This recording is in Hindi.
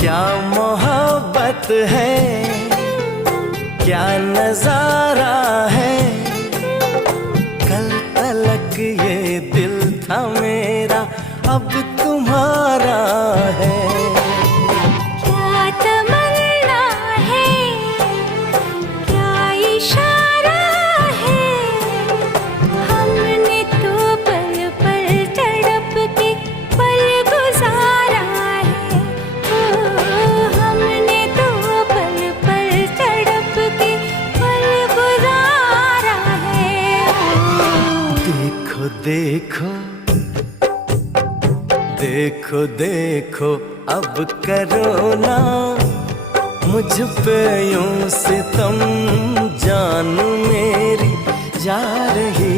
क्या मोहब्बत है, क्या नजारा है। कल तलक ये दिल था मेरा, अब तुम्हारा है। क्या तमन्ना है, क्या इशारा है। हमने तो पल पल तड़प के पल गुजारा है। हमने तो पल पल तड़प के पल गुजारा है। देखो देखो देखो देखो अब करो ना मुझ पे यूं सितम, जान मेरी जा रही